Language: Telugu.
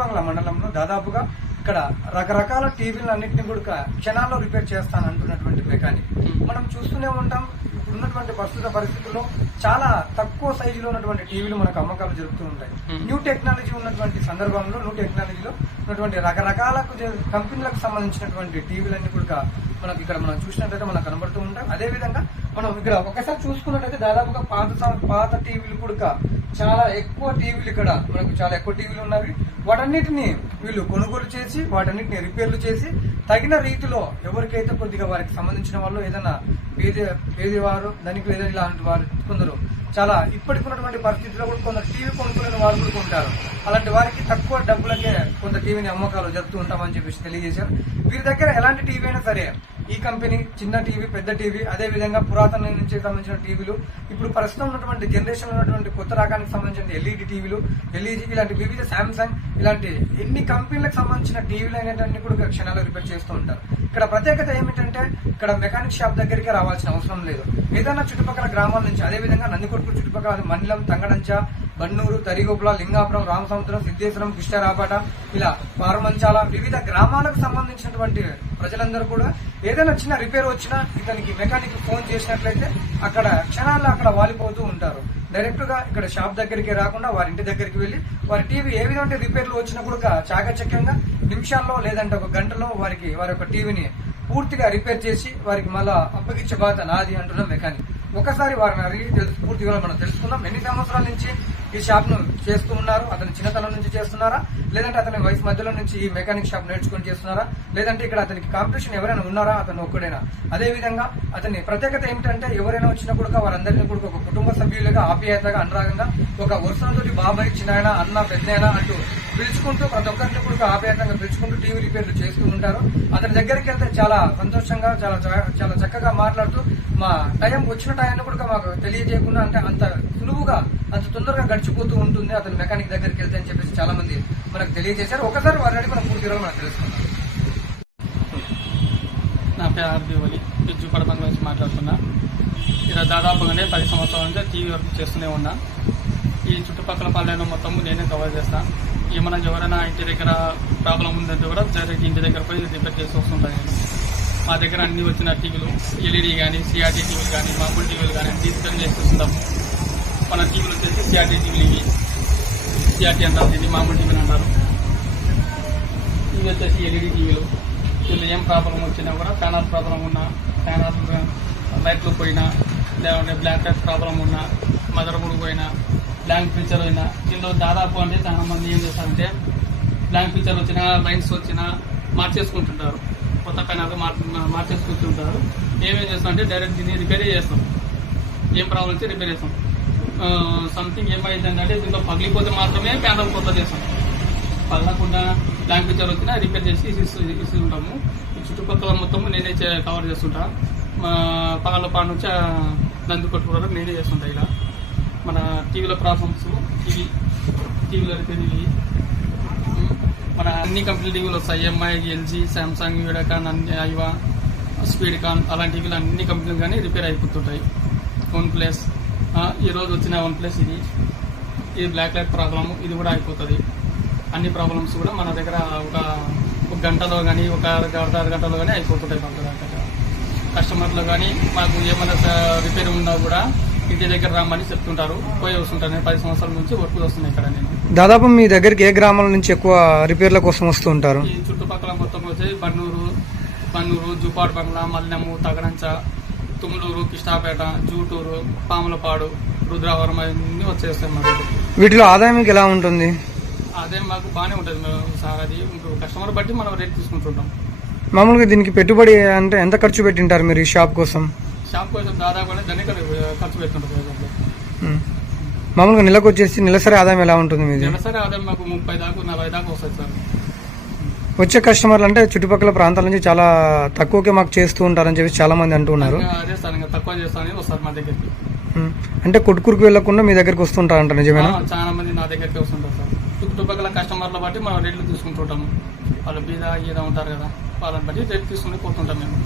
బంగ్లా మండలంలో దాదాపుగా ఇక్కడ రకరకాల టీవీలు అన్నింటినీ కూడా క్షణాల్లో రిపేర్ చేస్తాను అంటున్నటువంటి మెకానిక్. మనం చూస్తూనే ఉంటాం ఇప్పుడున్నటువంటి ప్రస్తుత పరిస్థితుల్లో చాలా తక్కువ సైజులో ఉన్నటువంటి టీవీలు మనకు అమ్మకాలు జరుగుతూ ఉంటాయి. న్యూ టెక్నాలజీ ఉన్నటువంటి సందర్భంలో న్యూ టెక్నాలజీలో ఉన్నటువంటి రకరకాల కంపెనీలకు సంబంధించినటువంటి టీవీలన్నీ కూడా మనకి ఇక్కడ మనం చూసినట్లయితే మనకు కనబడుతూ ఉంటాయి. అదే విధంగా మనం ఇక్కడ ఒకసారి చూసుకున్నట్లయితే దాదాపుగా పాత పాత టీవీలు కూడా చాలా ఎక్కువ టీవీలు ఇక్కడ మనకు చాలా ఎక్కువ టీవీలు ఉన్నవి. వాటన్నిటిని వీళ్ళు కొనుగోలు చేసి వాటన్నిటిని రిపేర్లు చేసి తగిన రీతిలో ఎవరికైతే కొద్దిగా వారికి సంబంధించిన వాళ్ళు ఏదైనా పేద పేదవారు ధనికులు ఏదైనా ఇలాంటి వారు కొందరు చాలా ఇప్పటికి ఉన్నటువంటి పరిస్థితుల్లో కూడా కొంత టీవీ కొనుక్కునే వారు కూడా ఉంటారు. అలాంటి వారికి తక్కువ డబ్బులకే కొంత టీవీని అమ్మకాలు జరుపుతూ ఉంటామని చెప్పేసి తెలియజేశారు. వీరి దగ్గర ఎలాంటి టీవీ అయినా సరే ఈ కంపెనీ చిన్న టీవీ పెద్ద టీవీ అదే విధంగా పురాతన నుంచి సంబంధించిన టీవీలు ఇప్పుడు ప్రస్తుతం ఉన్నటువంటి జనరేషన్ ఉన్నటువంటి కొత్త రకానికి సంబంధించిన ఎల్ఈడి టీవీలు ఎల్ఈడి ఇలాంటి వివిధ శాంసంగ్ ఇలాంటి ఎన్ని కంపెనీలకు సంబంధించిన టీవీలు అనేటన్ని కూడా క్షణాలు రిపేర్ చేస్తూ ఉంటారు. ఇక్కడ ప్రత్యేకత ఏమిటంటే ఇక్కడ మెకానిక్ షాప్ దగ్గరికి రావాల్సిన అవసరం లేదు. ఏదైనా చుట్టుపక్కల గ్రామాల నుంచి అదే విధంగా కొడుకు చుట్టుపక్కల మండలం తంగడంచ బన్నూరు తరిగోపుల లింగాపురం రామసముద్రం సిద్ధేశ్వరం కృష్ణరాపేట ఇలా పారుమంచాల వివిధ గ్రామాలకు సంబంధించినటువంటి ప్రజలందరూ కూడా ఏదైనా చిన్న రిపేర్ వచ్చినా ఇతనికి మెకానిక్ ఫోన్ చేసినట్లయితే అక్కడ క్షణాల్లో అక్కడ వాలిపోతూ ఉంటారు. డైరెక్ట్గా ఇక్కడ షాప్ దగ్గరికి రాకుండా వారి ఇంటి దగ్గరికి వెళ్ళి వారి టీవీ ఏ విధంగా రిపేర్లు వచ్చినా కూడా చాకచక్యంగా నిమిషాల్లో లేదంటే ఒక గంటలో వారికి వారి యొక్క టీవీని పూర్తిగా రిపేర్ చేసి వారికి మళ్ళా అప్పగించే బాధ నాది అంటున్న మెకానిక్. ఒకసారి వారిని అడిగి పూర్తిగా మనం తెలుసుకుందాం. ఎన్ని సంవత్సరాల నుంచి ఈ షాప్ను చేస్తూ ఉన్నారు? అతని చిన్నతనం నుంచి చేస్తున్నారా? లేదంటే అతని వయసు మధ్యలో నుంచి ఈ మెకానిక్ షాప్ నేర్చుకుని చేస్తున్నారా? లేదంటే ఇక్కడ అతనికి కాంపిటీషన్ ఎవరైనా ఉన్నారా? అతను ఒక్కడైనా? అదే విధంగా అతని ప్రత్యేకత ఏమిటంటే ఎవరైనా వచ్చినా కూడా వారందరినీ కూడా ఒక కుటుంబ సభ్యులుగా ఆప్యాయతగా అనురాగంగా ఒక వరుసలతోటి బాబాయ్ చిన్నాయన అన్న పెద్దయన అంటూ పిలుచుకుంటూ ప్రతి ఒక్కరిని కూడా ఆప్యాయంగా పిలుచుకుంటూ టీవీ రిపేర్లు చేస్తూ ఉంటారు. అతని దగ్గరికి వెళ్తే చాలా సంతోషంగా చాలా చాలా చక్కగా మాట్లాడుతూ మా టైం వచ్చిన టైంలో కూడా మాకు తెలియజేయకుండా అంటే అంత సులువుగా అంత తొందరగా గడిచిపోతూ ఉంటుంది అతని మెకానిక్ దగ్గరికి వెళ్తే అని చెప్పేసి చాలా మంది మనకు తెలియజేశారు. ఒకసారి వారిని అడిగి మనం పూర్తిగా మనం తెలుసుకుందాం. నా పేరు ఆర్బి వలి జూపడపంగ నుంచి మాట్లాడుతున్నా. ఇలా దాదాపుగానే పది సంవత్సరాల నుంచి టీవీ వర్క్ చేస్తూనే ఉన్నా. ఈ చుట్టుపక్కల పల్లెను మొత్తం నేనే కవర్ చేస్తాను ఏమైనా ఎవరైనా ఇంటి దగ్గర ప్రాబ్లం ఉందంటే కూడా డైరెక్ట్ ఇంటి దగ్గర పోయి రిపేర్ చేసి వస్తుంటాను మా దగ్గర అన్ని వచ్చిన టీవీలు ఎల్ఈడి కానీ సిఆర్టీ టీవీలు కానీ మామూలు టీవీలు కానీ అన్ని రిపేర్ చేసి వస్తుంటాం. మన టీవీలు వచ్చేసి సిఆర్టీ టీవీలు ఇవి. సిఆర్టీ అంటారు దీన్ని మామూలు టీవీలు అంటారు. ఇవి వచ్చేసి ఎల్ఈడి టీవీలు. వీళ్ళు ఏం ప్రాబ్లం వచ్చినా కూడా ప్యానల్ ప్రాబ్లం ఉన్నా ప్యానల్ లైట్లు పోయినా లేదంటే బ్లాక్ టెస్ట్ ప్రాబ్లం ఉన్నా మదర్ బోర్డు పోయినా బ్లాంక్ ఫీచర్ అయినా దీనిలో దాదాపు అంటే చాలా మంది ఏం చేస్తారంటే బ్లాంక్ ఫీచర్ వచ్చినా లైన్స్ వచ్చినా మార్చేసుకుంటుంటారు. కొత్త ప్యానల్ మార్చేసుకుంటుంటారు. ఏమేం చేస్తాం అంటే డైరెక్ట్ దీన్ని రిపేర్ చేస్తాం. ఏం ప్రాబ్లం వచ్చి రిపేర్ చేస్తాం. సంథింగ్ ఏమైందంటే దీంట్లో పగిలిపోతే మాత్రమే ప్యానల్ కొత్త చేస్తాం. పగలకుండా బ్లాంక్ పిక్చర్ వచ్చినా రిపేర్ చేసి ఇస్తూ ఉంటాము చుట్టుపక్కల మొత్తం నేనే చే- కవర్ చేస్తుంటా. మా పగల పాడు నుంచి నంది కొట్టు నేనే చేస్తుంటా ఇలా. మన టీవీలో ప్రాబ్లమ్స్ టీవీ టీవీలో రిపేర్ మన అన్ని కంపెనీ టీవీలు వస్తాయి. ఎంఐ ఎల్జీ శాంసంగ్ వీడాకాన్ అన్ని ఐవా స్పీడ్ కాన్ అలాంటి టీవీలు అన్ని కంపెనీలు కానీ రిపేర్ అయిపోతుంటాయి. వన్ ప్లస్ ఈరోజు వచ్చిన వన్ ప్లస్ ఇది. ఇది బ్లాక్ లైట్ ప్రాబ్లమ్ ఇది కూడా అయిపోతుంది. అన్ని ప్రాబ్లమ్స్ కూడా మన దగ్గర ఒక ఒక గంటలో కానీ ఒక అర్ధ అర గంటలో కానీ అయిపోతుంటాయి మన దగ్గర కస్టమర్లు కానీ మాకు ఏమైనా రిపేర్ ఉన్నా కూడా ఇంటి దగ్గర రమ్మని చెప్తుంటారు. పోయి వస్తుంటాను నేను పది సంవత్సరాల నుంచి వర్క్ వస్తున్నాయి ఇక్కడ నేను దాదాపు మీ దగ్గరికి ఏ గ్రామాల నుంచి ఎక్కువ రిపేర్ల కోసం వస్తూ ఉంటారు? ఈ చుట్టుపక్కల మొత్తం వచ్చి బన్నూరు బన్నూరు జూపాడు బంగ్లా మల్లెము తగడంచ తుమ్లూరు కృష్ణాపేట జూటూరు పాములపాడు రుద్రావరం అన్నీ వచ్చేస్తాయి మా దగ్గరికి వీటిలో ఆదాయం మీకు ఎలా ఉంటుంది? అదే మాకు బాగానే ఉంటుంది మేము సార్. అది కస్టమర్ బట్టి మనం రేట్ తీసుకుంటుంటాం. మామూలుగా దీనికి పెట్టుబడి అంటే ఎంత ఖర్చు పెట్టింటారు మీరు ఈ షాప్ కోసం? షాప్ కోసం దాదాపు ఖర్చు పెడుతుంటాం దాదాపు. ఉమ్. మామూలుగా నెలకు వచ్చేసి నెలసరి ఆదాయం ఎలా ఉంటుంది మీది? నెలసరి ఆదాయం మాకు ముప్పై దాకా నలభై దాకా వస్తుంది సార్. వచ్చే కస్టమర్లు అంటే చుట్టుపక్కల ప్రాంతాల నుంచి చాలా తక్కువకే మాకు చేస్తూ ఉంటారని చెప్పి చాలా మంది అంటున్నారు అదే సార్ ఇంకా తక్కువ చేస్తానని వస్తారు మా దగ్గరికి. అంటే కొట్టుకురికి వెళ్ళకుండా మీ దగ్గరికి వస్తుంటారంట నిజమేనా? ఆ, చాలా మంది నా దగ్గరికి వస్తుంటారు సార్. చుట్టుపక్కల కస్టమర్ల బట్టి మనం రేట్లు తీసుకుంటుంటాము. వాళ్ళు బీద ఈద ఉంటారు కదా వాళ్ళని బట్టి రేట్ తీసుకుని పోతుంటాం మేము.